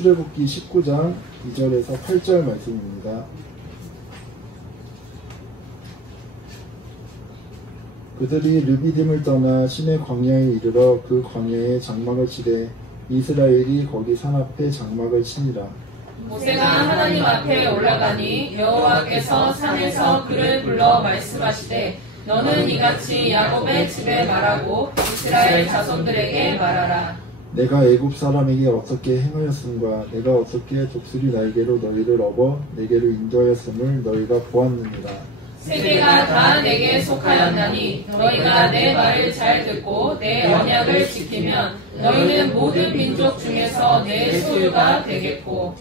출애굽기 19장 2절에서 8절 말씀입니다. 그들이 르비딤을 떠나 시내 광야에 이르러 그 광야에 장막을 치되 이스라엘이 거기 산 앞에 장막을 치니라. 모세가 하나님 앞에 올라가니 여호와께서 산에서 그를 불러 말씀하시되 너는 이같이 야곱의 집에 말하고 이스라엘 자손들에게 말하라. 내가 애굽 사람에게 어떻게 행하였음과 내가 어떻게 독수리 날개로 너희를 업어 내게로 인도하였음을 너희가 보았느니라. 세계가 다 내게 속하였나니 너희가 내 말을 잘 듣고 내 언약을 지키면 너희는 모든 민족 중에서 내 소유가 되겠고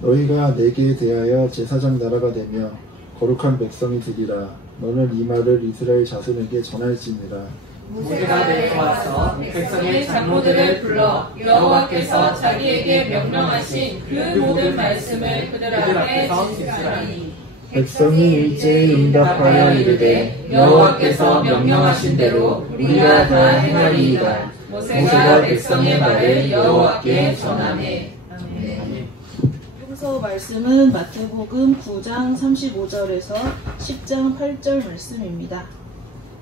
너희가 내게 대하여 제사장 나라가 되며 거룩한 백성이 되리라. 너는 이 말을 이스라엘 자손에게 전할지니라. 모세가 내려와서 백성의 장로들을 불러 여호와께서 자기에게 명령하신 그 모든 말씀을 그들 앞에 진술하니 백성이 일제히 응답하여 이르되 여호와께서 명령하신 대로 우리가 다 행하리이다. 모세가 백성의 말을 여호와께 전하매. 여기서 말씀은 마태복음 9장 35절에서 10장 8절 말씀입니다.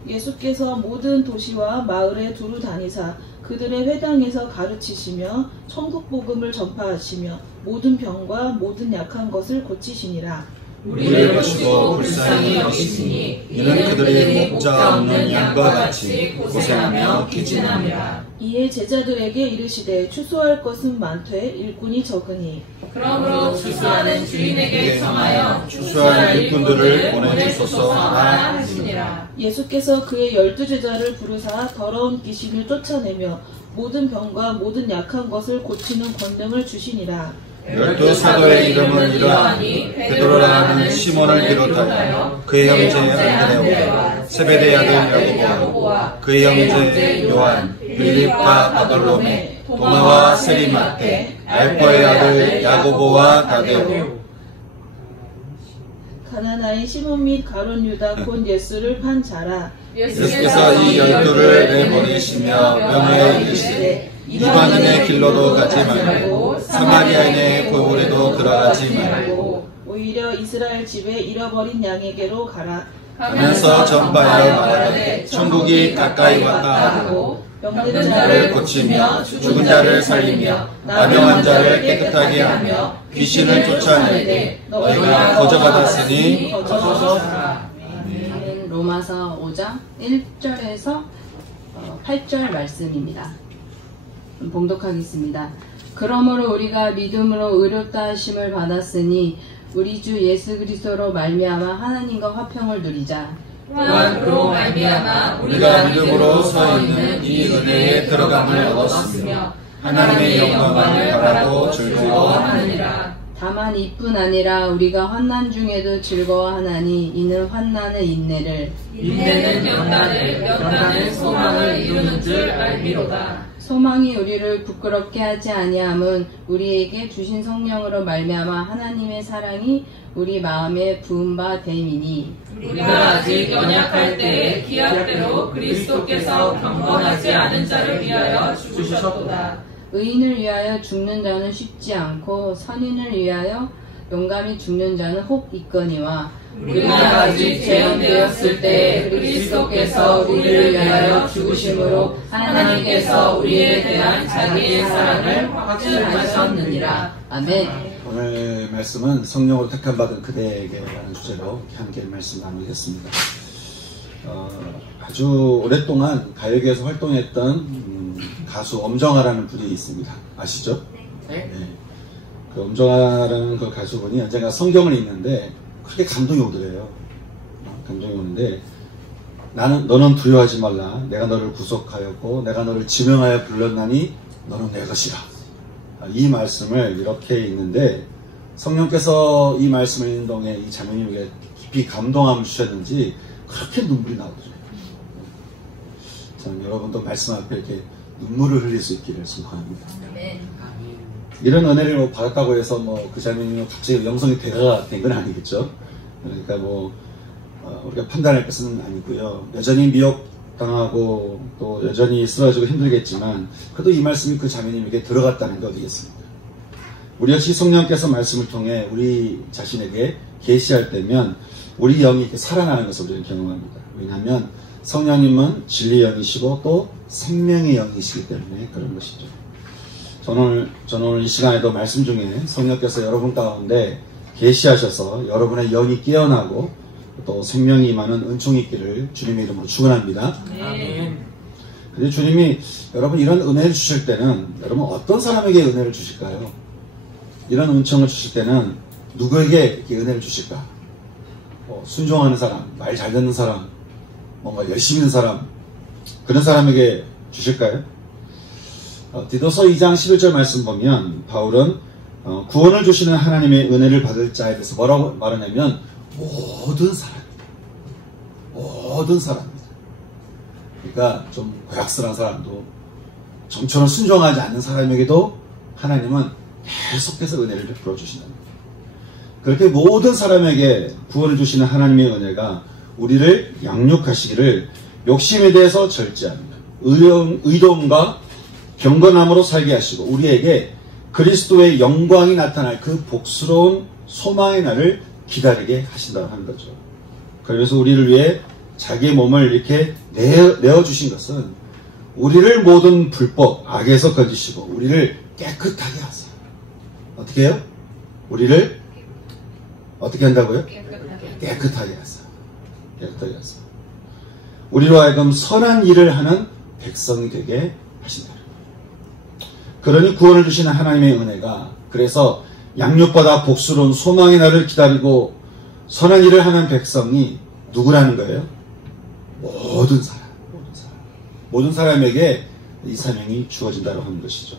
예수께서 모든 도시와 마을에 두루 다니사 그들의 회당에서 가르치시며 천국 복음을 전파하시며 모든 병과 모든 약한 것을 고치시니라. 우리를 보시고 불쌍히 여기시니 이는 그들이 목자 없는 양과 같이 고생하며 기진함이라. 이에 제자들에게 이르시되 추수할 것은 많되 일꾼이 적으니 그러므로 추수하는 주인에게 청하여 추수할 일꾼들을 보내주소서 하시니라. 예수께서 그의 12 제자를 부르사 더러운 귀신을 쫓아내며 모든 병과 모든 약한 것을 고치는 권능을 주시니라. 12사도의 이름은 이러하니 베드로라 하는 시몬을 비롯하여 그의 형제 안드레와 세베대의 아들 야고보와 그의 형제 요한, 빌립과 바돌로메, 도마와 세리마테, 알포의 아들 야고보와 다데오. 가나나인 시몬 및 가룟 유다 곧 예수를 판 자라. 예수께서 이 12를 내보내시며 명하여 이르시되 이방인의 길로도 가지 말고 사마리아인의 골고리도 들어가지 말고 오히려 이스라엘 집에 잃어버린 양에게로 가라. 하면서 전파하여 말하되 천국이 가까이 왔다 하고 병든 자를 고치며 죽은 자를 살리며 나병한 자를 깨끗하게 하며 귀신을 쫓아내되 너희가 거저받았으니 거저서라. 로마서 5장 1절에서 8절 말씀입니다. 봉독하겠습니다. 그러므로 우리가 믿음으로 의롭다 하심을 받았으니 우리 주 예수 그리스도로 말미암아 하나님과 화평을 누리자. 또한 그로 말미암아 우리가 믿음으로 서 있는 이 은혜에 들어감을 얻었으며 하나님의 영광을 바라고 즐거워하느니라. 다만 이뿐 아니라 우리가 환난 중에도 즐거워하나니 이는 환난은 인내를, 인내는 연단을, 연단은 소망을 이루는 줄 알미로다. 소망이 우리를 부끄럽게 하지 아니함은 우리에게 주신 성령으로 말미암아 하나님의 사랑이 우리 마음에 부은 바 됨이니. 우리가 아직 연약할 때에 기약대로 그리스도께서 경건하지 않은 자를 위하여 죽으셨도다. 의인을 위하여 죽는 자는 쉽지 않고 선인을 위하여 용감히 죽는 자는 혹 있거니와 우리가 아직 재현되었을 때 그리스도께서 우리를 위하여 죽으심으로 하나님께서 우리에 대한 자기의 사랑을 확증하셨느니라. 아멘. 오늘 말씀은 성령으로 택함 받은 그대에게라는 주제로 함께 말씀 나누겠습니다. 아주 오랫동안 가요계에서 활동했던 가수 엄정화라는 분이 있습니다. 아시죠? 네. 그 엄정화라는 그 가수분이 언젠가 성경을 읽는데 크게 감동이 오더래요. 감동이 오는데 너는 두려워하지 말라. 내가 너를 구속하였고 내가 너를 지명하여 불렀나니 너는 내 것이라. 이 말씀을 이렇게 읽는데 성령께서 이 말씀을 읽는 동안에 이 자매님에게 깊이 감동함을 주셨는지 그렇게 눈물이 나오더래요. 저는 여러분도 말씀 앞에 이렇게 눈물을 흘릴 수 있기를 소망합니다. 이런 은혜를 받았다고 해서 그 자매님은 갑자기 영성이 대가가 된 건 아니겠죠. 그러니까 우리가 판단할 것은 아니고요. 여전히 미혹당하고 또 여전히 쓰러지고 힘들겠지만 그래도 이 말씀이 그 자매님에게 들어갔다는 게 어디겠습니까? 우리 역시 성령께서 말씀을 통해 우리 자신에게 계시할 때면 우리 영이 이렇게 살아나는 것을 우리는 경험합니다. 왜냐하면 성령님은 진리의 영이시고 또 생명의 영이시기 때문에 그런 것이죠. 저는 오늘 이 시간에도 말씀 중에 성령께서 여러분 가운데 계시하셔서 여러분의 영이 깨어나고 또 생명이 임하는 은총이 있기를 주님의 이름으로 축원합니다. 그런데 주님이 여러분 이런 은혜를 주실 때는 여러분 어떤 사람에게 은혜를 주실까요? 이런 은총을 주실 때는 누구에게 이렇게 은혜를 주실까? 순종하는 사람, 말 잘 듣는 사람, 뭔가 열심히 있는 사람, 그런 사람에게 주실까요? 디도서 2장 11절 말씀 보면 바울은 구원을 주시는 하나님의 은혜를 받을 자에 대해서 뭐라고 말하냐면 모든 사람입니다. 그러니까 좀 고약스러운 사람도 정처럼 순종하지 않는 사람에게도 하나님은 계속해서 은혜를 베풀어 주신답니다. 그렇게 모든 사람에게 구원을 주시는 하나님의 은혜가 우리를 양육하시기를 욕심에 대해서 절제합니다. 의로움과 경건함으로 살게 하시고 우리에게 그리스도의 영광이 나타날 그 복스러운 소망의 날을 기다리게 하신다고 하는 거죠. 그래서 우리를 위해 자기의 몸을 이렇게 내어주신 것은 우리를 모든 불법, 악에서 건지시고 우리를 깨끗하게 하세요. 어떻게 해요? 우리를 어떻게 한다고요? 깨끗하게 하세요. 깨끗하게 하세요. 우리로 하여금 선한 일을 하는 백성이 되게 하신다. 그러니 구원을 주시는 하나님의 은혜가 그래서 양육받아 복스러운 소망의 날을 기다리고 선한 일을 하는 백성이 누구라는 거예요? 모든 사람에게 이 사명이 주어진다고 하는 것이죠.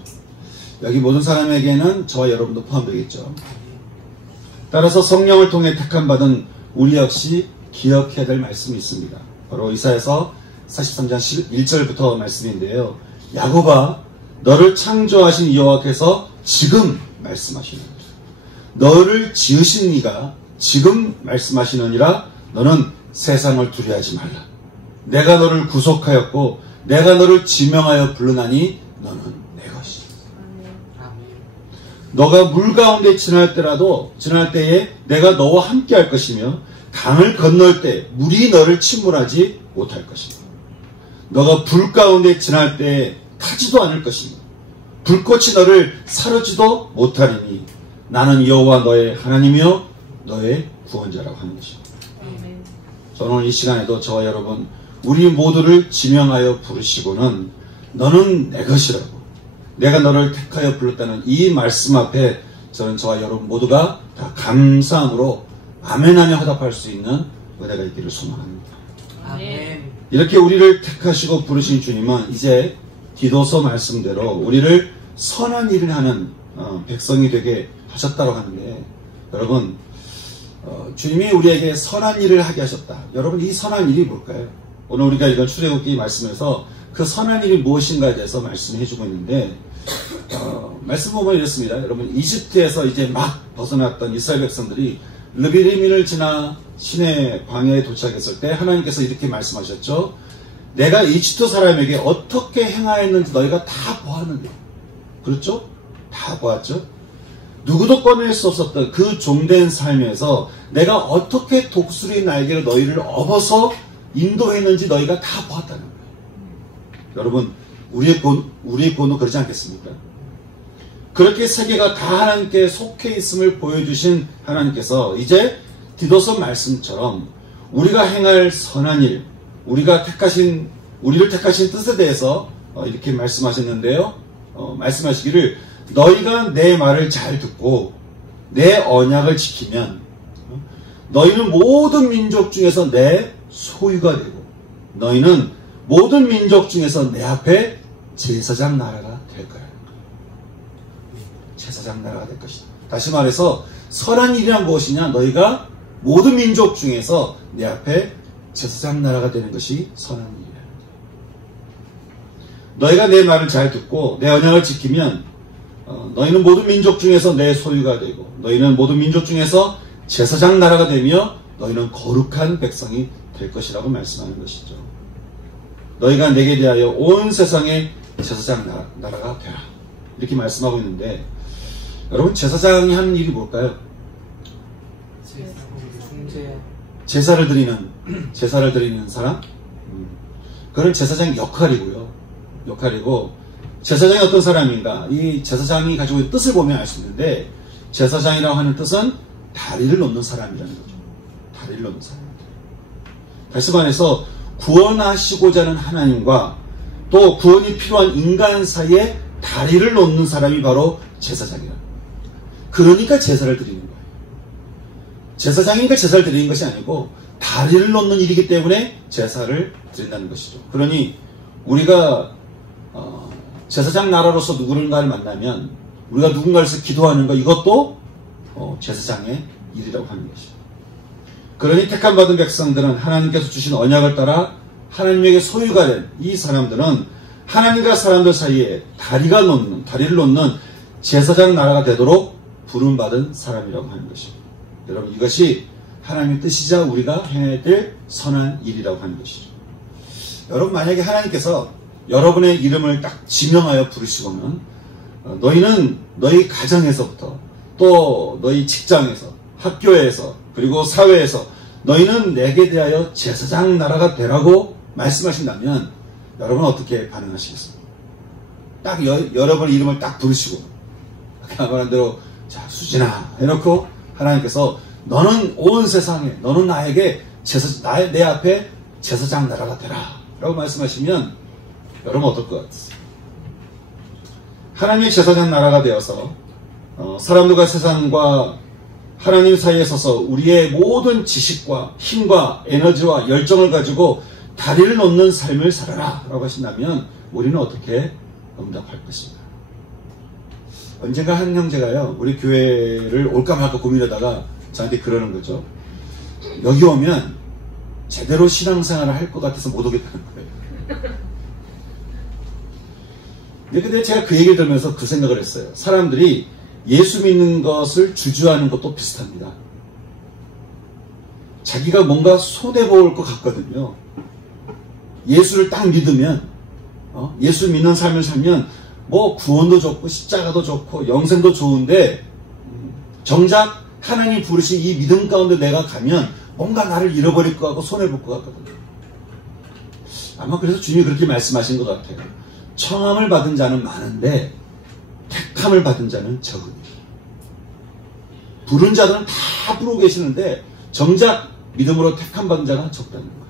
여기 모든 사람에게는 저와 여러분도 포함되겠죠. 따라서 성령을 통해 택함받은 우리 역시 기억해야 될 말씀이 있습니다. 바로 이사야서 43장 1절부터 말씀인데요. 야곱아, 너를 창조하신 여호와께서 지금 말씀하시느니라. 너를 지으신 이가 지금 말씀하시느니라. 너는 세상을 두려워하지 말라. 내가 너를 구속하였고 내가 너를 지명하여 부르나니 너는 내 것이다. 너가 물 가운데 지날 때에 내가 너와 함께 할 것이며 강을 건널 때 물이 너를 침몰하지 못할 것이다. 너가 불 가운데 지날 때에 타지도 않을 것이며 불꽃이 너를 사르지도 못하리니 나는 여호와 너의 하나님이요 너의 구원자라고 하는 것입니다. 저는 오늘 이 시간에도 저와 여러분 우리 모두를 지명하여 부르시고는 너는 내 것이라고 내가 너를 택하여 불렀다는 이 말씀 앞에 저는 저와 여러분 모두가 다 감사함으로 아멘하며 화답할 수 있는 은혜가 있기를 소망합니다. 아멘. 이렇게 우리를 택하시고 부르신 주님은 이제 디도서 말씀대로 우리를 선한 일을 하는 백성이 되게 하셨다고 하는데 여러분 주님이 우리에게 선한 일을 하게 하셨다. 여러분 이 선한 일이 뭘까요? 오늘 우리가 이건 출애굽기 말씀에서 그 선한 일이 무엇인가에 대해서 말씀해주고 있는데 말씀 보면 이렇습니다. 여러분 이집트에서 이제 막 벗어났던 이스라엘 백성들이 르비딤을 지나 시내 광야에 도착했을 때 하나님께서 이렇게 말씀하셨죠. 내가 이집트 사람에게 어떻게 행하였는지 너희가 다 보았는데 그렇죠? 다 보았죠? 누구도 꺼낼 수 없었던 그 종된 삶에서 내가 어떻게 독수리 날개로 너희를 업어서 인도했는지 너희가 다 보았다는 거예요. 여러분 우리의 본도 그러지 않겠습니까? 그렇게 세계가 다 하나님께 속해 있음을 보여주신 하나님께서 이제 디도서 말씀처럼 우리가 행할 선한 일, 우리를 택하신 뜻에 대해서 이렇게 말씀하셨는데요. 말씀하시기를 너희가 내 말을 잘 듣고 내 언약을 지키면 너희는 모든 민족 중에서 내 소유가 되고 너희는 모든 민족 중에서 내 앞에 제사장 나라가 될 거야. 제사장 나라가 될 것이다. 다시 말해서 선한 일이란 무엇이냐? 너희가 모든 민족 중에서 내 앞에 제사장 나라가 되는 것이 선한 일이야. 너희가 내 말을 잘 듣고 내 언약을 지키면 너희는 모든 민족 중에서 내 소유가 되고 너희는 모든 민족 중에서 제사장 나라가 되며 너희는 거룩한 백성이 될 것이라고 말씀하는 것이죠. 너희가 내게 대하여 온 세상에 제사장 나라가 되라. 이렇게 말씀하고 있는데 여러분 제사장이 하는 일이 뭘까요? 제사를 드리는 사람? 그건 제사장 역할이고 제사장이 어떤 사람인가? 이 제사장이 가지고 있는 뜻을 보면 알 수 있는데 제사장이라고 하는 뜻은 다리를 놓는 사람이라는 거죠. 다리를 놓는 사람입니다. 다시 말해서 구원하시고자 하는 하나님과 또 구원이 필요한 인간 사이에 다리를 놓는 사람이 바로 제사장이라. 그러니까 제사를 드리는 거예요. 제사장이니까 제사를 드리는 것이 아니고 다리를 놓는 일이기 때문에 제사를 드린다는 것이죠. 그러니 우리가 제사장 나라로서 누군가를 만나면 우리가 누군가를 위해서 기도하는 것 이것도 제사장의 일이라고 하는 것이죠. 그러니 택함받은 백성들은 하나님께서 주신 언약을 따라 하나님에게 소유가 된 이 사람들은 하나님과 사람들 사이에 다리를 놓는 제사장 나라가 되도록 부름받은 사람이라고 하는 것입니다. 여러분 이것이 하나님의 뜻이자 우리가 해야 될 선한 일이라고 하는 것이죠. 여러분 만약에 하나님께서 여러분의 이름을 딱 지명하여 부르시고는 너희는 너희 가정에서부터 또 너희 직장에서 학교에서 그리고 사회에서 너희는 내게 대하여 제사장 나라가 되라고 말씀하신다면 여러분은 어떻게 반응하시겠습니까? 딱 여러분의 이름을 딱 부르시고 아까 말한 대로 자 수진아 해놓고 하나님께서 너는 온 세상에 너는 나에게 내 앞에 제사장 나라가 되라 라고 말씀하시면 여러분 어떨 것 같으세요? 하나님의 제사장 나라가 되어서 사람들과 세상과 하나님 사이에 서서 우리의 모든 지식과 힘과 에너지와 열정을 가지고 다리를 놓는 삶을 살아라 라고 하신다면 우리는 어떻게 응답할 것인가? 언젠가 한 형제가요, 우리 교회를 올까 말까 고민하다가 저한테 그러는 거죠. 여기 오면 제대로 신앙생활을 할 것 같아서 못 오겠다는 거예요. 근데 제가 그 얘기를 들으면서 그 생각을 했어요. 사람들이 예수 믿는 것을 주저하는 것도 비슷합니다. 자기가 뭔가 손해볼 것 같거든요. 예수를 딱 믿으면, 예수 믿는 삶을 살면 뭐 구원도 좋고 십자가도 좋고 영생도 좋은데, 정작 하나님이 부르신 이 믿음 가운데 내가 가면 뭔가 나를 잃어버릴 것 같고 손해볼 것 같거든요. 아마 그래서 주님이 그렇게 말씀하신 것 같아요. 청함을 받은 자는 많은데 택함을 받은 자는 적으니. 부른 자들은 다 부르고 계시는데 정작 믿음으로 택함 받은 자가 적다는 거예요.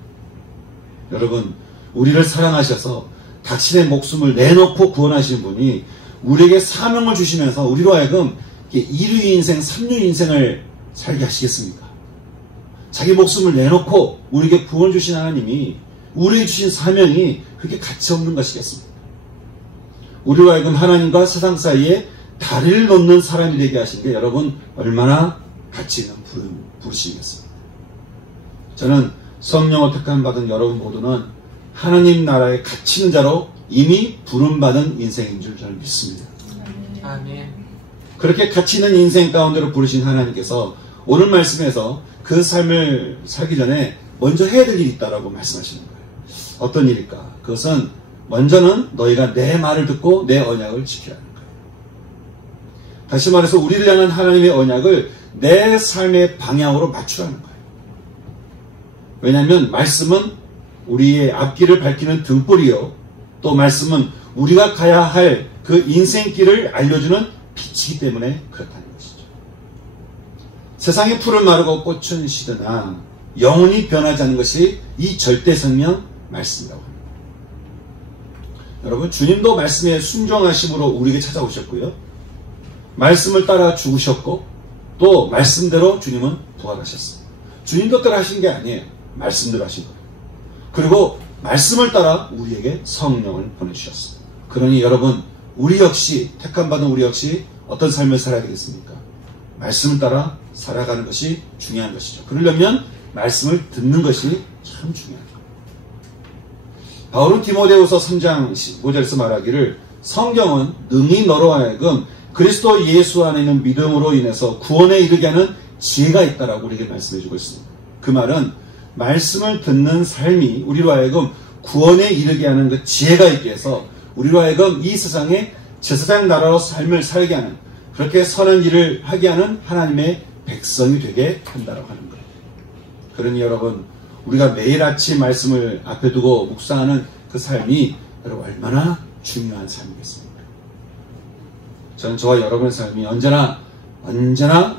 여러분, 우리를 사랑하셔서 당신의 목숨을 내놓고 구원하신 분이 우리에게 사명을 주시면서 우리로 하여금 1류 인생, 3류 인생을 살게 하시겠습니까? 자기 목숨을 내놓고 우리에게 구원 주신 하나님이 우리에게 주신 사명이 그렇게 가치 없는 것이겠습니까? 우리로 하여금 하나님과 세상 사이에 다리를 놓는 사람이 되게 하신 게 여러분 얼마나 가치 있는 부르심이겠습니까? 저는 성령을 택함 받은 여러분 모두는 하나님 나라의 가치 있는 자로 이미 부름받은 인생인 줄 저는 믿습니다. 아멘. 그렇게 가치 있는 인생 가운데로 부르신 하나님께서 오늘 말씀에서 그 삶을 살기 전에 먼저 해야 될 일이 있다라고 말씀하시는 거예요. 어떤 일일까? 그것은 먼저는 너희가 내 말을 듣고 내 언약을 지키라는 거예요. 다시 말해서 우리를 향한 하나님의 언약을 내 삶의 방향으로 맞추라는 거예요. 왜냐하면 말씀은 우리의 앞길을 밝히는 등불이요, 또 말씀은 우리가 가야 할 그 인생길을 알려주는 빛이기 때문에 그렇다는 것이죠. 세상의 풀은 마르고 꽃은 시드나 영원히 변하지 않는 것이 이 절대성령 말씀이라고 합니다. 여러분, 주님도 말씀에 순종하심으로 우리에게 찾아오셨고요, 말씀을 따라 죽으셨고 또 말씀대로 주님은 부활하셨어요. 주님도 따라 하신 게 아니에요. 말씀대로 하신 거예요. 그리고 말씀을 따라 우리에게 성령을 보내주셨어요. 그러니 여러분, 우리 역시, 택함받은 우리 역시 어떤 삶을 살아야 되겠습니까? 말씀을 따라 살아가는 것이 중요한 것이죠. 그러려면 말씀을 듣는 것이 참 중요합니다. 바울은 디모데후서 3장 15절에서 말하기를 성경은 능히 너로 하여금 그리스도 예수 안에 있는 믿음으로 인해서 구원에 이르게 하는 지혜가 있다라고 우리에게 말씀해주고 있습니다. 그 말은 말씀을 듣는 삶이 우리로 하여금 구원에 이르게 하는 그 지혜가 있게 해서 우리로 하여금 이 세상에 제사장 나라로 삶을 살게 하는, 그렇게 선한 일을 하게 하는 하나님의 백성이 되게 한다고 하는 거예요. 그러니 여러분, 우리가 매일 아침 말씀을 앞에 두고 묵상하는 그 삶이 여러분 얼마나 중요한 삶이겠습니까? 저는 저와 여러분의 삶이 언제나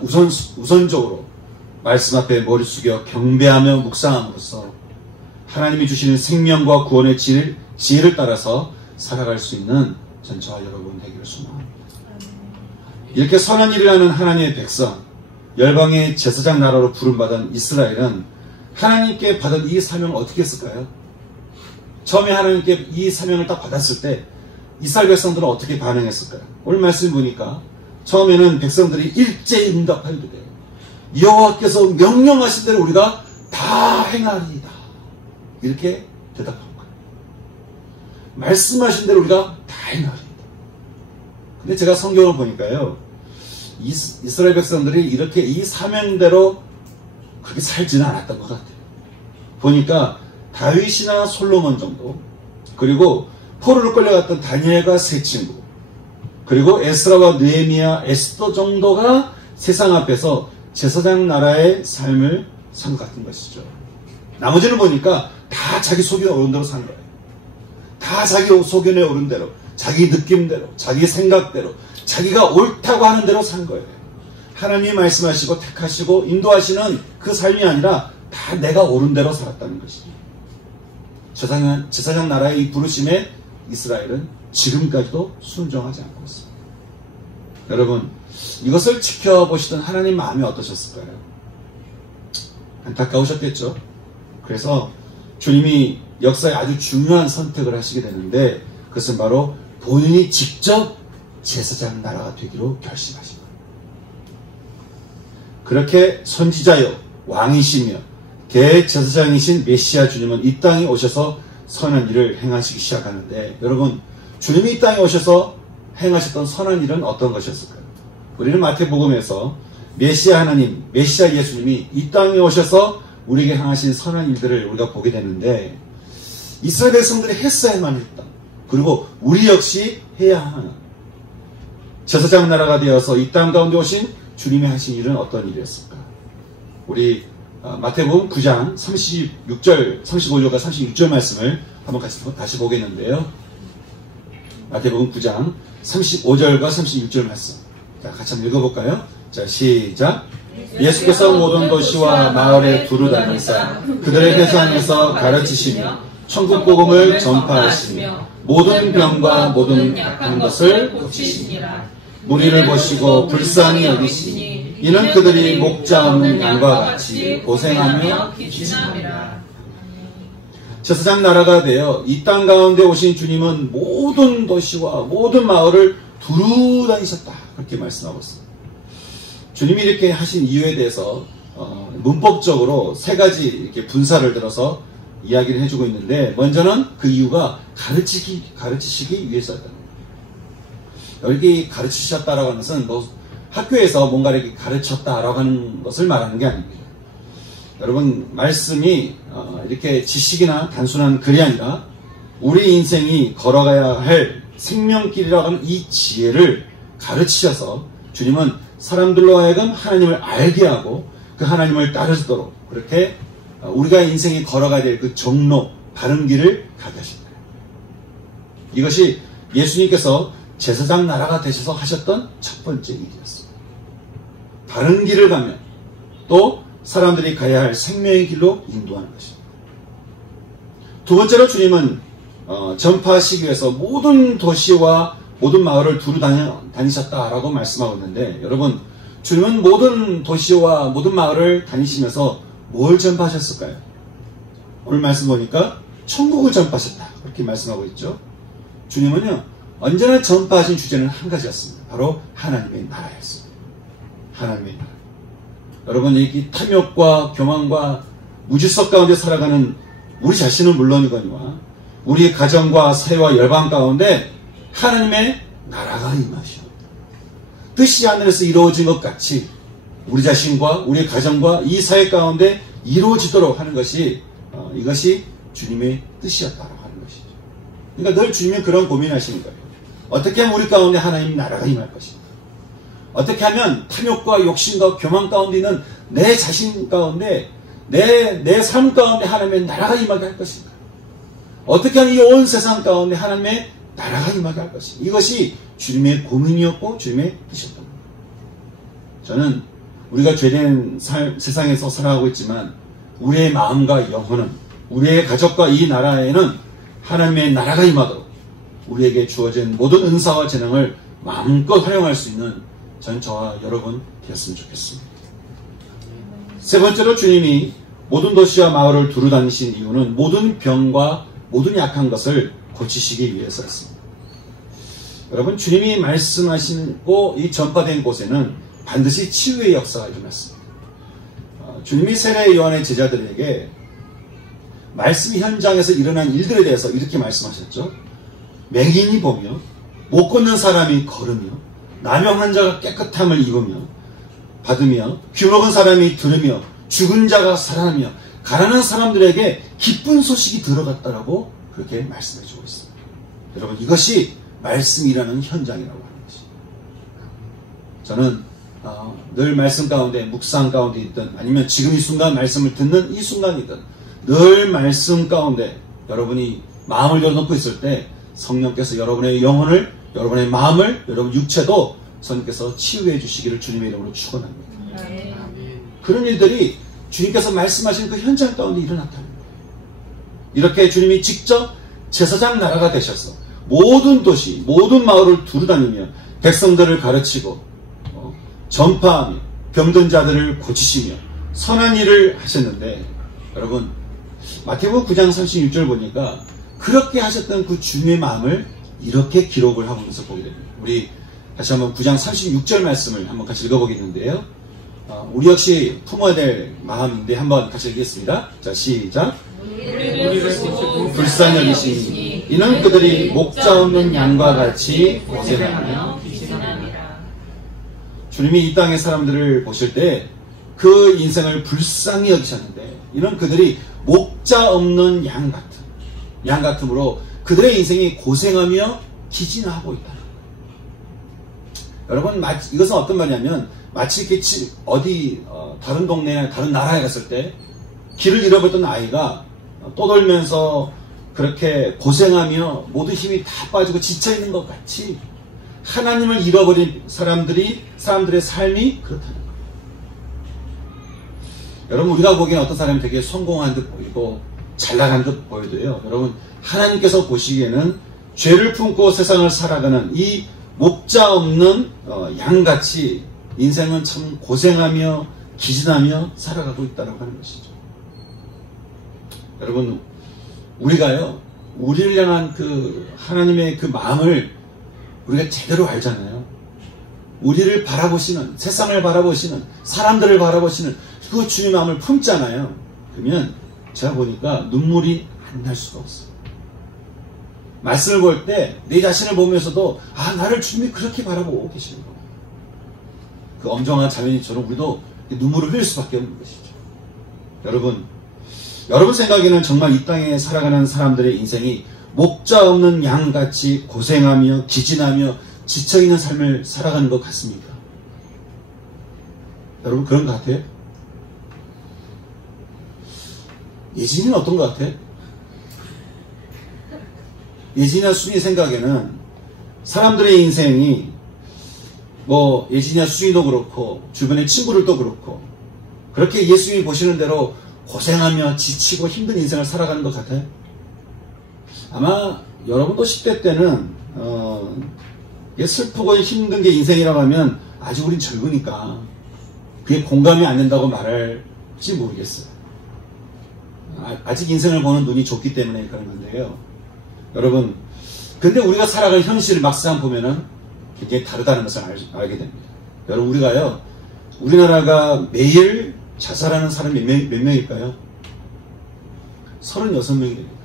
우선적으로 말씀 앞에 머리 숙여 경배하며 묵상함으로써 하나님이 주시는 생명과 구원의 지혜를 따라서 살아갈 수 있는 전 저와 여러분 되기를 소망합니다. 이렇게 선한 일을 하는 하나님의 백성, 열방의 제사장 나라로 부름받은 이스라엘은 하나님께 받은 이 사명을 어떻게 했을까요? 처음에 하나님께 이 사명을 딱 받았을 때 이스라엘 백성들은 어떻게 반응했을까요? 오늘 말씀 보니까 처음에는 백성들이 일제히 응답하게 돼요. 여호와께서 명령하신 대로 우리가 다 행하리이다, 이렇게 대답한 거예요. 말씀하신 대로 우리가 다 행하리이다. 근데 제가 성경을 보니까요, 이스라엘 백성들이 이렇게 이 사명대로 그렇게 살지는 않았던 것 같아요. 보니까 다윗이나 솔로몬 정도, 그리고 포로로 끌려갔던 다니엘과 세 친구, 그리고 에스라와 느헤미야, 에스더 정도가 세상 앞에서 제사장 나라의 삶을 산 것 같은 것이죠. 나머지는 보니까 다 자기 소견에 오른 대로 산 거예요. 다 자기 소견에 오른 대로, 자기 느낌대로, 자기 생각대로, 자기가 옳다고 하는 대로 산 거예요. 하나님이 말씀하시고 택하시고 인도하시는 그 삶이 아니라 다 내가 옳은 대로 살았다는 것이죠. 제사장 나라의 이 부르심에 이스라엘은 지금까지도 순종하지 않고 있습니다. 여러분, 이것을 지켜보시던 하나님 마음이 어떠셨을까요? 안타까우셨겠죠. 그래서 주님이 역사에 아주 중요한 선택을 하시게 되는데, 그 그것은 바로 본인이 직접 제사장 나라가 되기로 결심하신 거예요. 그렇게 선지자요 왕이시며 대제사장이신 메시아 주님은 이 땅에 오셔서 선한 일을 행하시기 시작하는데, 여러분, 주님이 이 땅에 오셔서 행하셨던 선한 일은 어떤 것이었을까요? 우리는 마태복음에서 메시아 하나님, 메시아 예수님이 이 땅에 오셔서 우리에게 행하신 선한 일들을 우리가 보게 되는데, 이스라엘 백성들이 했어야만 했다. 그리고 우리 역시 해야 하는 제사장 나라가 되어서 이 땅 가운데 오신 주님이 하신 일은 어떤 일이었을까? 우리 마태복음 9장 36절, 35절과 36절 말씀을 한번 다시 보겠는데요. 마태복음 9장 35절과 36절 말씀. 자, 같이 한번 읽어볼까요? 자, 시작. 예수께서 모든 도시와 마을에 두루 다니사 그들의 회상에서 가르치시며 천국 복음을 전파하시며 모든 병과 모든 약한 것을 고치시니라. 무리를 보시고 불쌍히 여기시니 이는 그들이 목자 없는 양과 같이 고생하며 기진함이라. 제사장 나라가 되어 이 땅 가운데 오신 주님은 모든 도시와 모든 마을을 두루 다니셨다. 그렇게 말씀하고 있습니다. 주님이 이렇게 하신 이유에 대해서 문법적으로 세 가지 이렇게 분사를 들어서 이야기를 해주고 있는데, 먼저는 그 이유가 가르치시기 위해서였다. 여기 가르치셨다라고 하는 것은 뭐 학교에서 뭔가 이렇게 가르쳤다라고 하는 것을 말하는 게 아닙니다. 여러분, 말씀이 이렇게 지식이나 단순한 글이 아니라 우리 인생이 걸어가야 할 생명길이라고 하는 이 지혜를 가르치셔서 주님은 사람들로 하여금 하나님을 알게 하고 그 하나님을 따르도록 그렇게 우리가 인생이 걸어가야 될 그 정로, 바른 길을 가게 하신 거예요. 이것이 예수님께서 제사장 나라가 되셔서 하셨던 첫 번째 일이었습니다. 바른 길을 가면 또 사람들이 가야 할 생명의 길로 인도하는 것입니다. 두 번째로 주님은 전파하시기 위해서 모든 도시와 모든 마을을 두루 다니셨다라고 말씀하고 있는데, 여러분, 주님은 모든 도시와 모든 마을을 다니시면서 뭘 전파하셨을까요? 오늘 말씀 보니까 천국을 전파하셨다. 그렇게 말씀하고 있죠. 주님은요, 언제나 전파하신 주제는 한 가지였습니다. 바로 하나님의 나라였습니다. 하나님의 나라. 여러분, 이 탐욕과 교만과 무질서 가운데 살아가는 우리 자신은 물론이거니와 우리 가정과 사회와 열방 가운데 하나님의 나라가 임하시오. 뜻이 하늘에서 이루어진 것 같이 우리 자신과 우리 가정과 이 사회 가운데 이루어지도록 하는 것이 이것이 주님의 뜻이었다고 하는 것이죠. 그러니까 늘 주님은 그런 고민하시는 거예요. 어떻게 하면 우리 가운데 하나님 나라가 임할 것인가? 어떻게 하면 탐욕과 욕심과 교만 가운데 있는 내 자신 가운데 내 삶 가운데 하나님의 나라가 임하게 할 것인가? 어떻게 하면 이 온 세상 가운데 하나님의 나라가 임하게 할 것인가? 이것이 주님의 고민이었고 주님의 뜻이었던 겁니다. 저는 우리가 죄된 세상에서 살아가고 있지만 우리의 마음과 영혼은, 우리의 가족과 이 나라에는 하나님의 나라가 임하도록 우리에게 주어진 모든 은사와 재능을 마음껏 활용할 수 있는 저와 여러분 되었으면 좋겠습니다. 세 번째로 주님이 모든 도시와 마을을 두루 다니신 이유는 모든 병과 모든 약한 것을 고치시기 위해서였습니다. 여러분, 주님이 말씀하시고 이 전파된 곳에는 반드시 치유의 역사가 일어났습니다. 주님이 세례 요한의 제자들에게 말씀 현장에서 일어난 일들에 대해서 이렇게 말씀하셨죠. 맹인이 보며, 못 걷는 사람이 걸으며, 나병 환자가 깨끗함을 입으며 받으며, 귀먹은 사람이 들으며, 죽은 자가 살아나며, 가난한 사람들에게 기쁜 소식이 들어갔다라고 그렇게 말씀해 주고 있습니다. 여러분, 이것이 말씀이라는 현장이라고 하는 것입니다. 저는 늘 말씀 가운데, 묵상 가운데 있든 아니면 지금 이 순간 말씀을 듣는 이 순간이든 늘 말씀 가운데 여러분이 마음을 열어놓고 있을 때 성령께서 여러분의 영혼을, 여러분의 마음을, 여러분 육체도 성령께서 치유해 주시기를 주님의 이름으로 축원합니다. 그런 일들이 주님께서 말씀하신 그 현장 가운데 일어났다는 거예요. 이렇게 주님이 직접 제사장 나라가 되셔서 모든 도시, 모든 마을을 두루다니며 백성들을 가르치고 전파하며 병든 자들을 고치시며 선한 일을 하셨는데, 여러분, 마태복음 9장 36절 보니까 그렇게 하셨던 그 주님의 마음을 이렇게 기록을 하고 있는 것을 보게 됩니다. 우리 다시 한번 9장 36절 말씀을 한번 같이 읽어보겠는데요. 우리 역시 품어야 될 마음인데 한번 같이 읽겠습니다. 자, 시작. 불쌍히 여기시니 이는 그들이 목자 없는 양과 같이 고생하며 기진함이라. 주님이 이 땅의 사람들을 보실 때 그 인생을 불쌍히 여기셨는데 이는 그들이 목자 없는 양 같으므로 그들의 인생이 고생하며 기진하고 있다. 여러분, 이것은 어떤 말이냐면 마치 이렇게 다른 동네, 다른 나라에 갔을 때 길을 잃어버렸던 아이가 떠돌면서 그렇게 고생하며 모든 힘이 다 빠지고 지쳐있는 것 같이 하나님을 잃어버린 사람들의 삶이 그렇다는 거예요. 여러분, 우리가 보기엔 어떤 사람이 되게 성공한 듯 보이고 잘나간 듯 보여도요, 여러분, 하나님께서 보시기에는 죄를 품고 세상을 살아가는 이 목자 없는 양같이 인생은 참 고생하며 기진하며 살아가고 있다고 하는 것이죠. 여러분, 우리가요, 우리를 향한 그 하나님의 그 마음을 우리가 제대로 알잖아요. 우리를 바라보시는, 세상을 바라보시는, 사람들을 바라보시는 그 주의 마음을 품잖아요. 그러면 제가 보니까 눈물이 안 날 수가 없어요. 말씀을 볼 때 내 자신을 보면서도 나를 주님이 그렇게 바라보고 계시는구나. 그 엄정한 자매님처럼 우리도 눈물을 흘릴 수밖에 없는 것이죠. 여러분 생각에는 정말 이 땅에 살아가는 사람들의 인생이 목자 없는 양같이 고생하며 기진하며 지쳐있는 삶을 살아가는 것 같습니까? 여러분, 그런 것 같아요? 예진이는 어떤 것 같아? 예진이나 수진이 생각에는 사람들의 인생이 예진이나 수진이도 그렇고 주변의 친구들도 그렇고 그렇게 예수님이 보시는 대로 고생하며 지치고 힘든 인생을 살아가는 것 같아요. 아마 여러분도 10대 때는 슬프고 힘든 게 인생이라고 하면 아직 우린 젊으니까 그게 공감이 안 된다고 말할지 모르겠어요. 아직 인생을 보는 눈이 좁기 때문에 그런 건데요. 여러분, 근데 우리가 살아가는 현실을 막상 보면은 굉장히 다르다는 것을 알게 됩니다. 여러분, 우리나라가 매일 자살하는 사람이 몇 명일까요? 36명이 됩니다.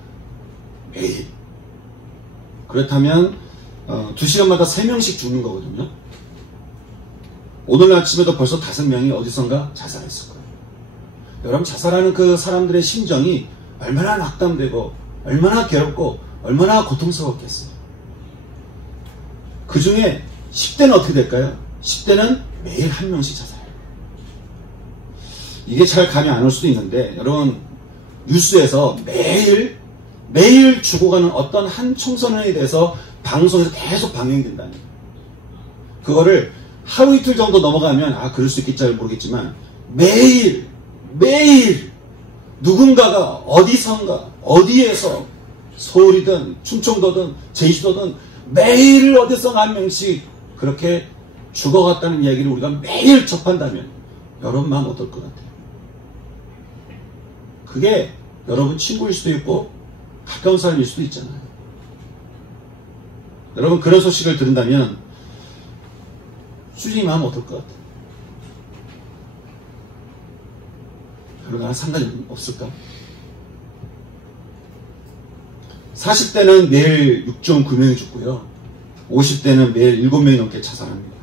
매일. 그렇다면 2시간마다 3명씩 죽는 거거든요. 오늘 아침에도 벌써 5명이 어디선가 자살했을 거예요. 여러분, 자살하는 그 사람들의 심정이 얼마나 낙담되고 얼마나 괴롭고 얼마나 고통스럽겠어요. 그 중에 10대는 어떻게 될까요? 10대는 매일 1명씩 자살해요. 이게 잘 감이 안 올 수도 있는데, 여러분, 뉴스에서 매일 죽어가는 어떤 한 청소년에 대해서 방송에서 계속 방영이 된다는 거예요. 그거를 하루 이틀 정도 넘어가면 그럴 수 있겠지 잘 모르겠지만 매일 누군가가 어디선가 어디에서 서울이든 충청도든 제주도든 매일 어디서 한 명씩 그렇게 죽어갔다는 이야기를 우리가 매일 접한다면 여러분 마음 어떨 것 같아요? 그게 여러분 친구일 수도 있고 가까운 사람일 수도 있잖아요. 여러분, 그런 소식을 들은다면 수진이 마음 어떨 것 같아요? 별로 나랑 상관이 없을까? 40대는 매일 6.9명이 죽고요. 50대는 매일 7명이 넘게 자살합니다.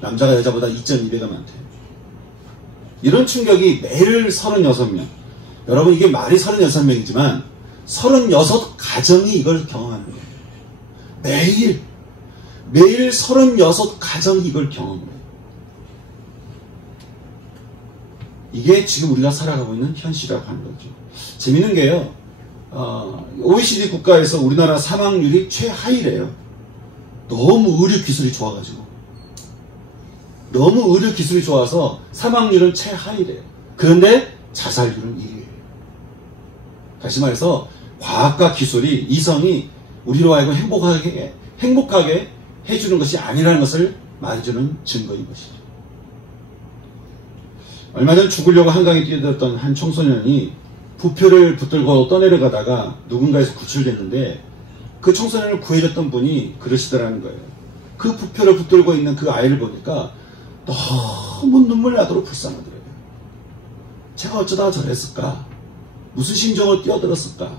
남자가 여자보다 2.2배가 많대요. 이런 충격이 매일 36명. 여러분, 이게 말이 36명이지만 36가정이 이걸 경험하는 거예요. 매일 36가정이 이걸 경험해요. 이게 지금 우리가 살아가고 있는 현실이라고 하는 거죠. 재밌는 게요, OECD 국가에서 우리나라 사망률이 최하위래요. 너무 의료 기술이 좋아가지고. 너무 의료 기술이 좋아서 사망률은 최하위래요. 그런데 자살률은 1위예요. 다시 말해서 과학과 기술이, 이성이 우리로 하여금 행복하게 해주는 것이 아니라는 것을 말해주는 증거인 것이죠. 얼마 전 죽으려고 한강에 뛰어들었던 한 청소년이 부표를 붙들고 떠내려가다가 누군가에서 구출됐는데 그 청소년을 구해줬던 분이 그러시더라는 거예요. 그 부표를 붙들고 있는 그 아이를 보니까 너무 눈물 나도록 불쌍하더라고요. 제가 어쩌다가 저랬을까? 무슨 심정을 뛰어들었을까?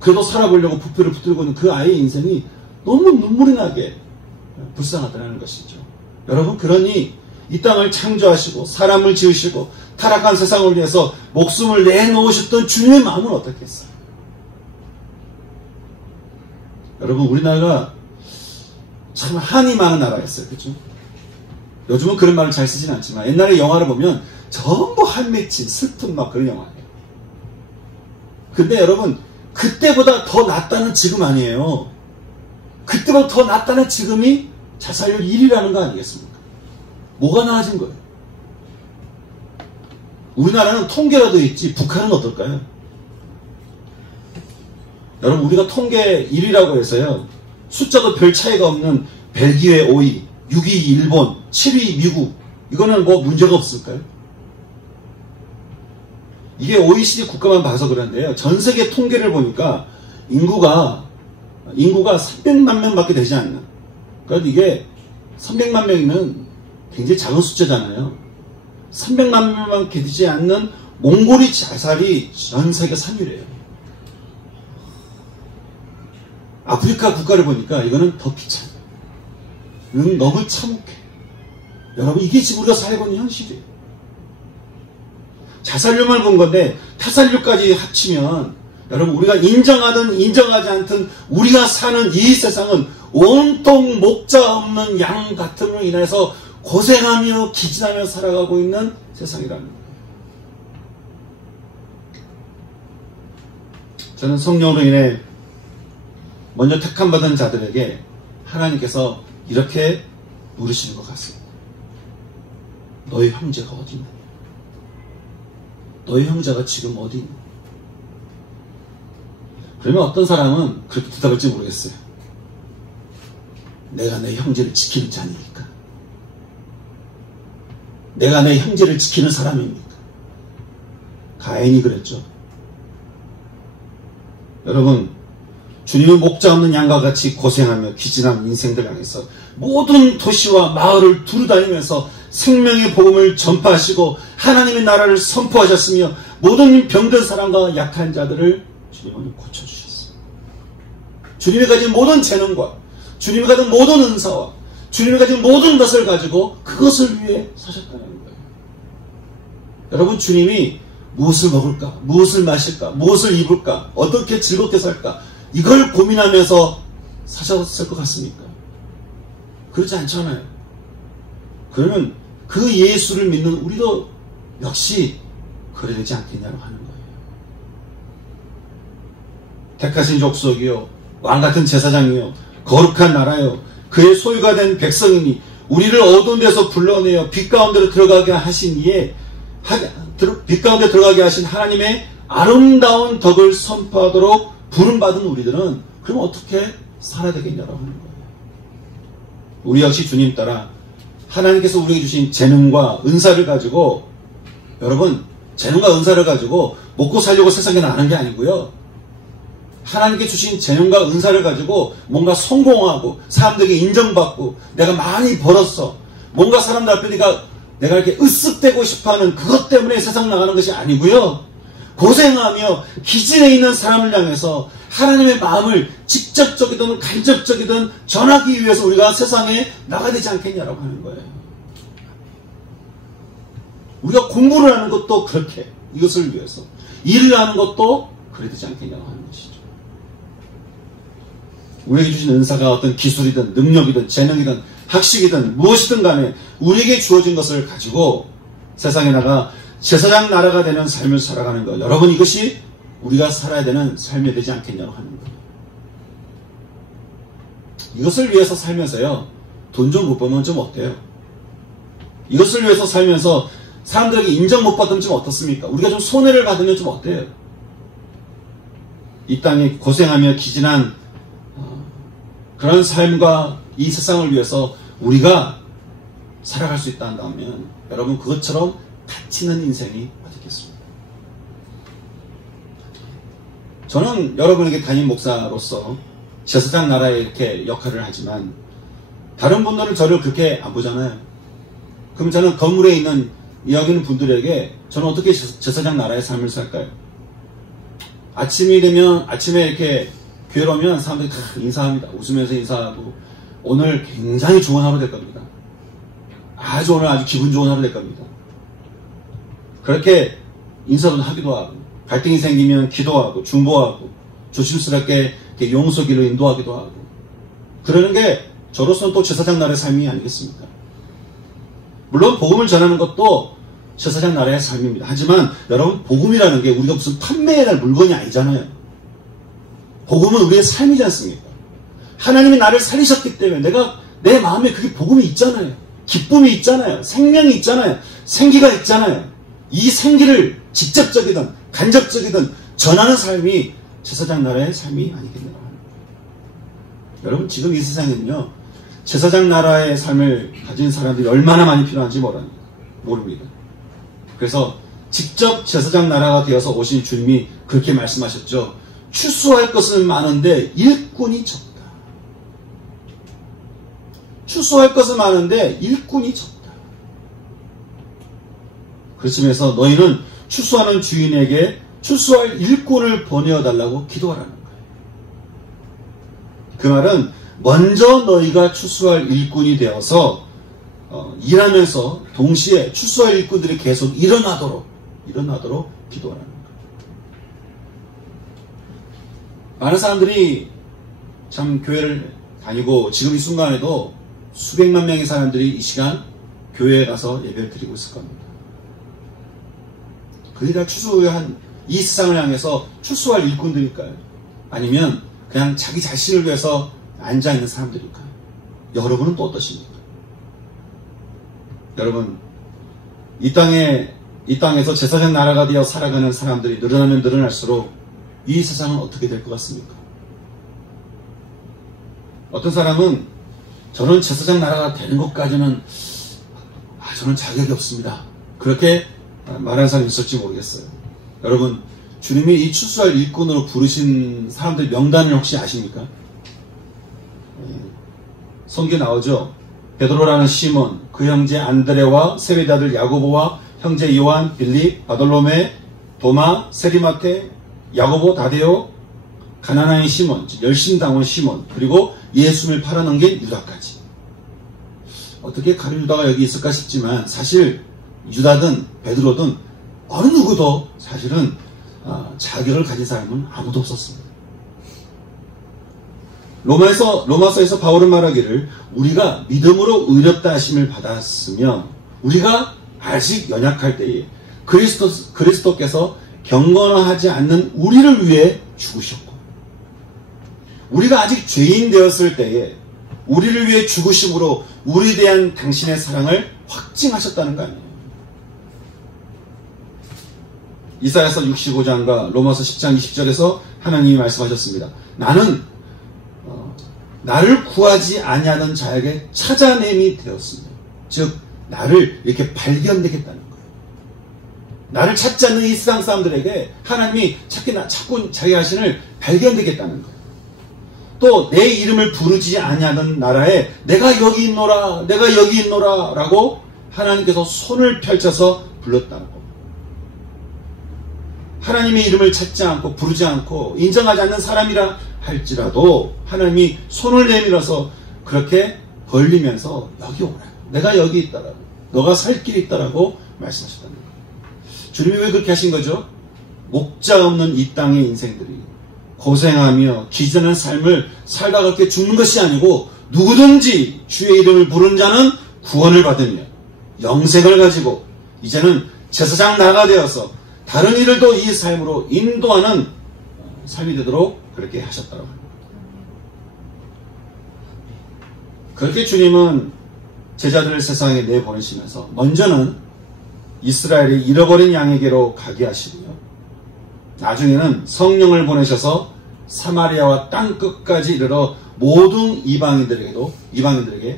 그래도 살아보려고 부표를 붙들고 있는 그 아이의 인생이 너무 눈물이 나게 불쌍하다는 것이죠. 여러분, 그러니 이 땅을 창조하시고 사람을 지으시고 타락한 세상을 위해서 목숨을 내놓으셨던 주님의 마음은 어떻겠어요? 여러분, 우리나라가 참 한이 많은 나라였어요. 그렇죠? 요즘은 그런 말을 잘 쓰진 않지만 옛날에 영화를 보면 전부 한 맺힌 슬픈 막 그런 영화예요. 근데 여러분, 그때보다 더 낫다는 지금 아니에요. 그때보다 더 낫다는 지금이 자살률 1위라는 거 아니겠습니까? 뭐가 나아진 거예요? 우리나라는 통계라도 있지 북한은 어떨까요? 여러분, 우리가 통계 1위라고 해서요, 숫자도 별 차이가 없는 벨기에 5위, 6위 일본, 7위 미국, 이거는 뭐 문제가 없을까요? 이게 OECD 국가만 봐서 그런데요, 전 세계 통계를 보니까 인구가 300만 명밖에 되지 않는, 그러니까 이게 300만 명이면 굉장히 작은 숫자잖아요. 300만 명밖에 되지 않는 몽골이 자살이 전 세계 3위래요. 아프리카 국가를 보니까 이거는 더 비참해요. 이건 너무 참혹해. 여러분, 이게 지금 우리가 살고 있는 현실이에요. 자살률만 본 건데 타살률까지 합치면 여러분, 우리가 인정하든 인정하지 않든 우리가 사는 이 세상은 온통 목자 없는 양 같음으로 인해서 고생하며 기진하며 살아가고 있는 세상이라는 거예요. 저는 성령으로 인해 먼저 택함받은 자들에게 하나님께서 이렇게 물으시는 것 같습니다. 너희 형제가 어디 있느냐? 너희 형제가 지금 어디 있느냐? 그러면 어떤 사람은 그렇게 대답할지 모르겠어요. 내가 내 형제를 지키는 자니까. 내가 내 형제를 지키는 사람입니까? 가인이 그랬죠. 여러분, 주님은 목자 없는 양과 같이 고생하며 기진한 인생들 향해서 모든 도시와 마을을 두루다니면서 생명의 복음을 전파하시고 하나님의 나라를 선포하셨으며 모든 병든 사람과 약한 자들을 주님은 고쳐주셨어요. 주님이 가진 모든 재능과 주님이 가진 모든 은사와 주님이 가진 모든 것을 가지고 그것을 위해 사셨다는 거예요. 여러분, 주님이 무엇을 먹을까? 무엇을 마실까? 무엇을 입을까? 어떻게 즐겁게 살까? 이걸 고민하면서 사셨을 것 같습니까? 그렇지 않잖아요. 그러면 그 예수를 믿는 우리도 역시 그래야 되지 않겠냐고 하는 거예요. 택하신 족속이요, 왕같은 제사장이요, 거룩한 나라요, 그의 소유가 된 백성이니 우리를 어두운 데서 불러내어 빛 가운데로 들어가게 하신 이에 빛 가운데 들어가게 하신 하나님의 아름다운 덕을 선포하도록 부름받은 우리들은 그럼 어떻게 살아야 되겠냐고 하는 거예요. 우리 역시 주님 따라 하나님께서 우리에게 주신 재능과 은사를 가지고, 여러분, 재능과 은사를 가지고 먹고 살려고 세상에 나가는 게 아니고요, 하나님께 주신 재능과 은사를 가지고 뭔가 성공하고 사람들에게 인정받고 내가 많이 벌었어, 뭔가 사람들 앞에 내가 이렇게 으쓱대고 싶어하는 그것 때문에 세상 나가는 것이 아니고요, 고생하며 기진에 있는 사람을 향해서 하나님의 마음을 직접적이든 간접적이든 전하기 위해서 우리가 세상에 나가야 되지 않겠냐라고 하는 거예요. 우리가 공부를 하는 것도 그렇게, 이것을 위해서 일을 하는 것도 그래야 되지 않겠냐고 하는 것이죠. 우리에게 주신 은사가 어떤 기술이든 능력이든 재능이든 학식이든 무엇이든 간에 우리에게 주어진 것을 가지고 세상에 나가 제사장 나라가 되는 삶을 살아가는 것, 여러분, 이것이 우리가 살아야 되는 삶이 되지 않겠냐고 하는 거예요. 이것을 위해서 살면서요, 돈 좀 못 벌면 좀 어때요? 이것을 위해서 살면서 사람들에게 인정 못 받으면 좀 어떻습니까? 우리가 좀 손해를 받으면 좀 어때요? 이 땅에 고생하며 기진한 그런 삶과 이 세상을 위해서 우리가 살아갈 수 있다 한다면 여러분, 그것처럼 가치 있는 인생이 어디겠습니까? 저는 여러분에게 담임 목사로서 제사장 나라에 이렇게 역할을 하지만 다른 분들은 저를 그렇게 안 보잖아요. 그럼 저는 건물에 있는 여기는 분들에게 저는 어떻게 제사장 나라의 삶을 살까요? 아침이 되면 아침에 이렇게 교회로 오면 사람들이 다 인사합니다. 웃으면서 인사하고 오늘 굉장히 좋은 하루 될 겁니다. 오늘 아주 기분 좋은 하루 될 겁니다. 그렇게 인사도 하기도 하고 갈등이 생기면 기도하고 중보하고 조심스럽게 용서기로 인도하기도 하고 그러는 게 저로서는 또 제사장 나라의 삶이 아니겠습니까? 물론 복음을 전하는 것도 제사장 나라의 삶입니다. 하지만 여러분 복음이라는 게 우리가 무슨 판매해야 할 물건이 아니잖아요. 복음은 우리의 삶이지 않습니까? 하나님이 나를 살리셨기 때문에 내가 내 마음에 그게 복음이 있잖아요. 기쁨이 있잖아요. 생명이 있잖아요. 생기가 있잖아요. 이 생기를 직접적이든 간접적이든 전하는 삶이 제사장 나라의 삶이 아니겠느냐. 여러분 지금 이 세상에는요. 제사장 나라의 삶을 가진 사람들이 얼마나 많이 필요한지 모릅니다. 그래서 직접 제사장 나라가 되어서 오신 주님이 그렇게 말씀하셨죠. 추수할 것은 많은데 일꾼이 적다. 추수할 것은 많은데 일꾼이 적다. 그렇지면서 너희는 추수하는 주인에게 추수할 일꾼을 보내어달라고 기도하라는 거예요. 그 말은 먼저 너희가 추수할 일꾼이 되어서 일하면서 동시에 추수할 일꾼들이 계속 일어나도록 기도하라는 거예요. 많은 사람들이 참 교회를 다니고 지금 이 순간에도 수백만 명의 사람들이 이 시간 교회에 가서 예배를 드리고 있을 겁니다. 그들이 다 추수한 이 세상을 향해서 추수할 일꾼들일까요? 아니면 그냥 자기 자신을 위해서 앉아있는 사람들일까요? 여러분은 또 어떠십니까? 여러분 이 땅에서 제사장 나라가 되어 살아가는 사람들이 늘어나면 늘어날수록 이 세상은 어떻게 될 것 같습니까? 어떤 사람은 저는 제사장 나라가 되는 것까지는 저는 자격이 없습니다. 그렇게 말하는 사람이 있을지 모르겠어요. 여러분 주님이 이 추수할 일꾼으로 부르신 사람들 명단을 혹시 아십니까? 성경에 나오죠. 베드로라는 시몬, 그 형제 안드레와 세베대 아들 야고보와 형제 요한, 빌립, 바돌로메, 도마, 세리마테, 야고보, 다데오, 가나나인 시몬, 열심당원 시몬, 그리고 예수를 팔아넘긴 유다까지. 어떻게 가룟 유다가 여기 있을까 싶지만 사실 유다든 베드로든 어느 누구도 사실은 자격을 가진 사람은 아무도 없었습니다. 로마서에서 바울은 말하기를 우리가 믿음으로 의롭다 하심을 받았으며 우리가 아직 연약할 때에 그리스도께서 경건하지 않는 우리를 위해 죽으셨고 우리가 아직 죄인 되었을 때에 우리를 위해 죽으심으로 우리에 대한 당신의 사랑을 확증하셨다는 거 아니에요. 이사야서 65장과 로마서 10장 20절에서 하나님이 말씀하셨습니다. 나는 나를 구하지 아니하는 자에게 찾아냄이 되었습니다. 즉 나를 이렇게 발견되겠다는 거예요. 나를 찾지 않는 이 세상 사람들에게 하나님이 자꾸 자기 자신을 발견되겠다는 거예요. 또 내 이름을 부르지 아니하는 나라에 내가 여기 있노라 라고 하나님께서 손을 펼쳐서 불렀다는 겁니다. 하나님의 이름을 찾지 않고 부르지 않고 인정하지 않는 사람이라 할지라도 하나님이 손을 내밀어서 그렇게 벌리면서 여기 오라. 내가 여기 있다라고. 너가 살 길이 있다라고 말씀하셨다는 거예요. 주님이 왜 그렇게 하신 거죠? 목자 없는 이 땅의 인생들이 고생하며 기전한 삶을 살다가 그렇게 죽는 것이 아니고 누구든지 주의 이름을 부른 자는 구원을 받으며 영생을 가지고 이제는 제사장 나라가 되어서 다른 이들도 이 삶으로 인도하는 삶이 되도록 그렇게 하셨다고 합니다. 그렇게 주님은 제자들을 세상에 내보내시면서 먼저는 이스라엘이 잃어버린 양에게로 가게 하시고요. 나중에는 성령을 보내셔서 사마리아와 땅 끝까지 이르러 모든 이방인들에게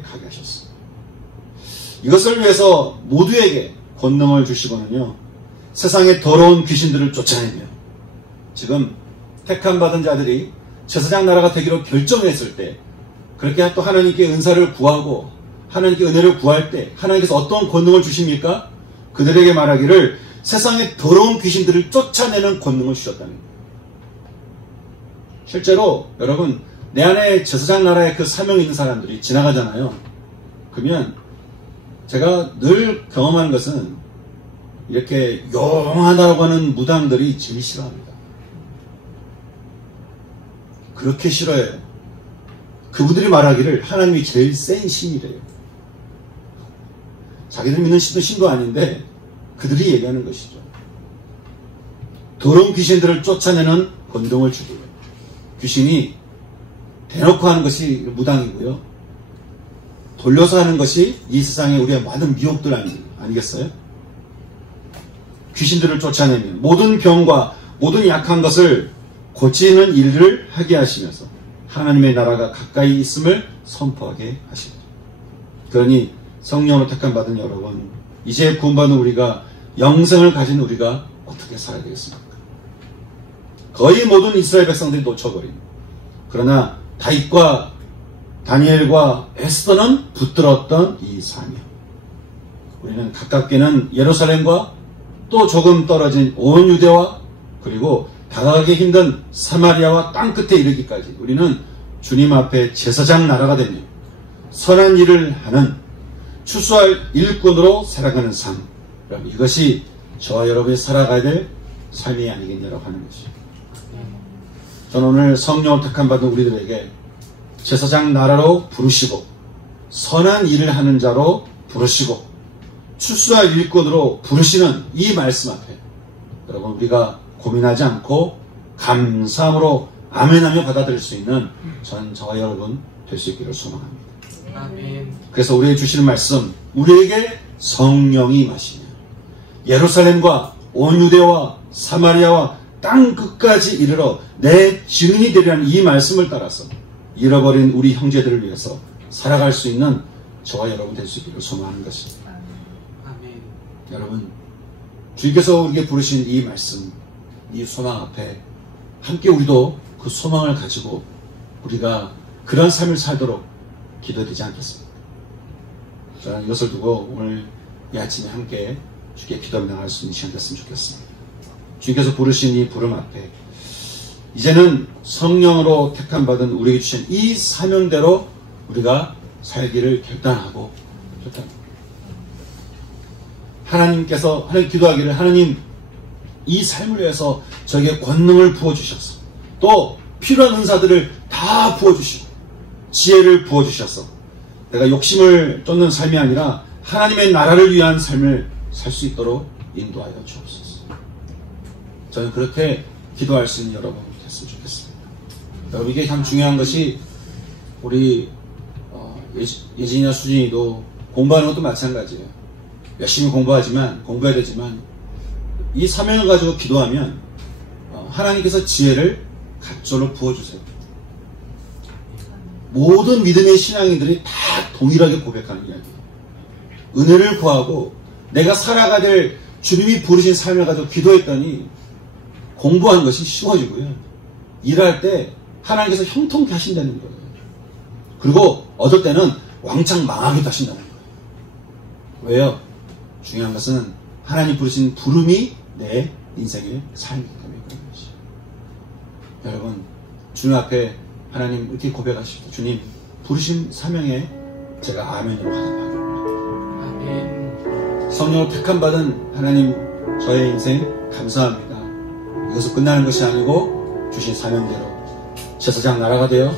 가게 하셨습니다. 이것을 위해서 모두에게 권능을 주시고는요. 세상의 더러운 귀신들을 쫓아내며 지금 택함받은 자들이 제사장 나라가 되기로 결정했을 때, 그렇게 또 하나님께 은사를 구하고 하나님께 은혜를 구할 때 하나님께서 어떤 권능을 주십니까? 그들에게 말하기를 세상의 더러운 귀신들을 쫓아내는 권능을 주셨다는 거예요. 실제로 여러분, 내 안에 제사장 나라의 그 사명이 있는 사람들이 지나가잖아요. 그러면 제가 늘 경험하는 것은 이렇게 용하다고 하는 무당들이 제일 싫어합니다. 그렇게 싫어해요. 그분들이 말하기를 하나님이 제일 센 신이래요. 자기들 믿는 신도 신도 아닌데 그들이 얘기하는 것이죠. 더러운 귀신들을 쫓아내는 권능을 주고요. 귀신이 대놓고 하는 것이 무당이고요. 돌려서 하는 것이 이 세상에 우리의 많은 미혹들 아니겠어요? 귀신들을 쫓아내면 모든 병과 모든 약한 것을 고치는 일을 하게 하시면서 하나님의 나라가 가까이 있음을 선포하게 하십니다. 그러니 성령으로 택함받은 여러분, 이제 구원받은 우리가, 영생을 가진 우리가 어떻게 살아야 되겠습니까? 거의 모든 이스라엘 백성들이 놓쳐버린, 그러나 다윗과 다니엘과 에스더는 붙들었던 이 사명. 우리는 가깝게는 예루살렘과 또 조금 떨어진 온 유대와 그리고 다가가기 힘든 사마리아와 땅끝에 이르기까지 우리는 주님 앞에 제사장 나라가 되며 선한 일을 하는 추수할 일꾼으로 살아가는 삶. 이것이 저와 여러분이 살아가야 될 삶이 아니겠냐라고 하는 것이죠. 저는 오늘 성령을 택함받은 우리들에게 제사장 나라로 부르시고 선한 일을 하는 자로 부르시고 추수할 일꾼으로 부르시는 이 말씀 앞에 여러분, 우리가 고민하지 않고 감사함으로 아멘하며 받아들일 수 있는 저와 여러분 될 수 있기를 소망합니다. 아멘. 그래서 우리에게 주시는 말씀, 우리에게 성령이 임하시며 예루살렘과 온 유대와 사마리아와 땅 끝까지 이르러 내 증인이 되리라는 이 말씀을 따라서 잃어버린 우리 형제들을 위해서 살아갈 수 있는 저와 여러분 될 수 있기를 소망하는 것입니다. 아멘. 여러분, 주님께서 우리에게 부르신 이 말씀, 이 소망 앞에 함께 우리도 그 소망을 가지고 우리가 그런 삶을 살도록 기도되지 않겠습니까? 저는 이것을 두고 오늘 이 아침에 함께 주께 기도 나갈 수 있는 시간 됐으면 좋겠습니다. 주님께서 부르신 이 부름 앞에 이제는 성령으로 택함받은 우리에게 주신 이 사명대로 우리가 살기를 결단하고 하나님께서 하나님 기도하기를, 하나님 이 삶을 위해서 저에게 권능을 부어주셔서 또 필요한 은사들을 다 부어주시고 지혜를 부어주셔서 내가 욕심을 쫓는 삶이 아니라 하나님의 나라를 위한 삶을 살 수 있도록 인도하여 주옵소서. 저는 그렇게 기도할 수 있는 여러분 됐으면 좋겠습니다. 여러분, 이게 참 중요한 것이 우리 예진이나 수진이도 공부하는 것도 마찬가지예요. 열심히 공부해야 되지만 이 사명을 가지고 기도하면 하나님께서 지혜를 갑절로 부어주세요. 모든 믿음의 신앙인들이 다 동일하게 고백하는 이야기예요. 은혜를 구하고 내가 살아가야 될 주님이 부르신 삶을 가지고 기도했더니 공부하는 것이 쉬워지고요. 일할 때 하나님께서 형통케 하신다는 거예요. 그리고 얻을 때는 왕창 망하기도 하신다는 거예요. 왜요? 중요한 것은 하나님 부르신 부름이 내 인생의 삶이기 때문에 그런 것이죠. 여러분, 주님 앞에 하나님 이렇게 고백하십시오. 주님, 부르신 사명에 제가 아멘으로 하겠습니다. 아멘. 성령을 택함받은 하나님, 저의 인생 감사합니다. 이것은 끝나는 것이 아니고 주신 사명대로 제사장 나라가 되어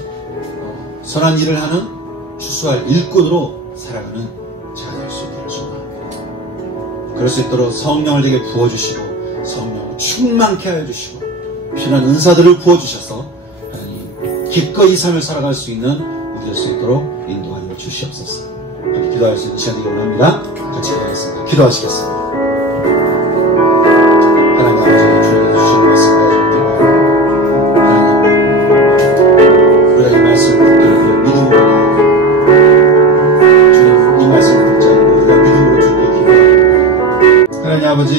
선한 일을 하는 추수할 일꾼으로 살아가는 제가 될 수 있기를 소망합니다. 그럴 수 있도록 성령을 제게 부어주시고 성령을 충만케 하여 주시고 필요한 은사들을 부어주셔서 하나님 기꺼이 이 삶을 살아갈 수 있는 우리 될 수 있도록 인도하여 주시옵소서. 함께 기도할 수 있는 시간이 원합니다. 같이 기도하겠습니다. 기도하시겠습니다. 하나님 아버지, 주님께서 주신 말씀 가지고 하나님, 우리가 이 말씀을 듣고 믿음으로 주님 이 말씀을 듣자 우리가 믿음으로 주님께 기도합니다. 하나님 아버지,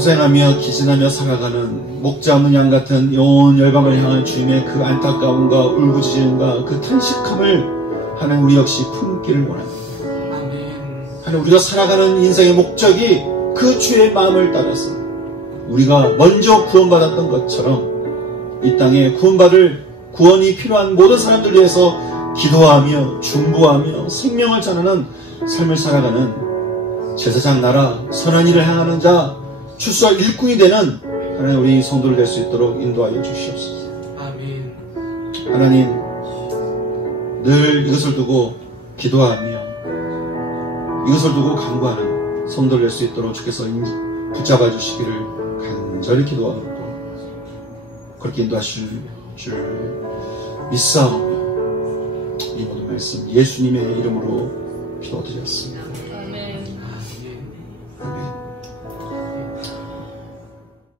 고생하며 기진하며 살아가는 목자 없는 양 같은 온 열방을 향한 주님의 그 안타까움과 울부짖음과 그 탄식함을 하나님 우리 역시 품기를 원합니다. 하나님 우리가 살아가는 인생의 목적이 그 주의 마음을 따라서 우리가 먼저 구원받았던 것처럼 이 땅에 구원이 필요한 모든 사람들 위해서 기도하며 중보하며 생명을 전하는 삶을 살아가는 제사장 나라 선한 일을 행하는 자 출소할 일꾼이 되는 하나님 우리 성도를 될 수 있도록 인도하여 주시옵소서. 아멘. 하나님 늘 이것을 두고 기도하며 이것을 두고 간구하는 성도를 될 수 있도록 주께서 붙잡아 주시기를 간절히 기도하고 그렇게 인도하실 줄 믿사오며 이 모든 말씀 예수님의 이름으로 기도드렸습니다.